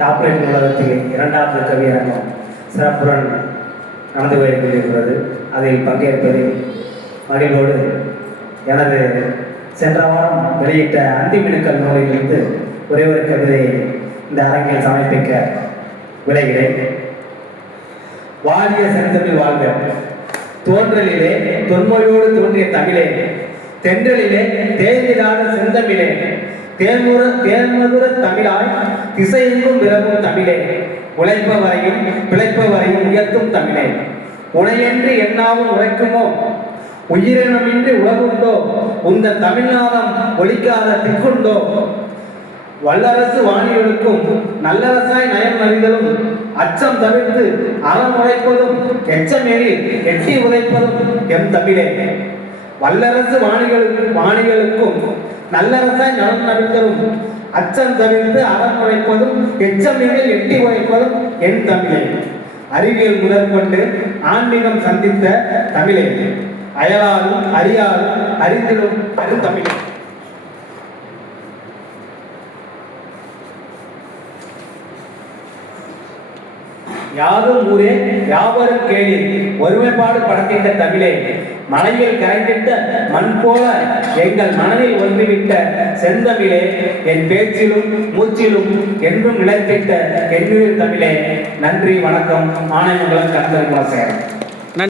டாப்லைட் நூலகத்தில் இரண்டாவது கவியரங்கம் சிறப்புடன் நடந்து கொண்டிருக்கிறது. அதில் பங்கேற்பதில் மகிழ்வோடு எனது சென்ற வாரம் வெளியிட்ட அந்திமினுக்கள் நூலிலிருந்து ஒரே ஒரு கவிதையை இந்த அரங்கில் சமர்ப்பிக்க விளைகிறேன். வாழிய செந்தமிழ் வாழ்க. தோன்றலிலே தொன்மொழியோடு தோன்றிய தமிழே, தென்றலிலே தேர்ந்திடாத செந்தமிழே, தேர்மதுர தமிழாய் திசையெங்கும் விரவும் தமிழே, உழைப்பவரையும் பிழைப்பவரையும் உயர்த்தும் தமிழே, உனையென்று எண்ணாவும் உழைக்குமோ, உயிரினமின்றி உலகுண்டோ, உந்த தமிழ்நாதம் ஒழிக்காத திக்குண்டோ, வல்லரசு வாணிகளுக்கும் நல்லரசாய் நயம் அறிதலும் அச்சம் தவிர்த்து அறம் உழைப்பதும் எச்சமேறி எட்டி உழைப்பதும் எம் தமிழே. வல்லரசு வாணிகளுக்கும் நல்லரசாய் நலம் அறிதலும் அச்சம் தவிர்த்து அறம் உழைப்பதும் எச்சமேறி எட்டி உழைப்பதும் என் தமிழே. அறிவியல் முதற்கொண்டு ஆன்மீகம் சந்தித்த தமிழே, அயலாலும் அறியாலும் அறிந்திலும் அருந்தமிழே. யாதும் ஊரே யாவரும் கேளி ஒருமைப்பாடு படத்திட்ட தமிழே, மலையில் கரைந்திட்ட மண் போல எங்கள் மனதில் ஒன்றிவிட்ட செந்தமிழே, என் பேச்சிலும் மூச்சிலும் என்றும் நிலைத்திட்ட என்னுயிர் தமிழே. நன்றி, வணக்கம். ஆணையமங்கலம் கந்தர் குலசேகரன்.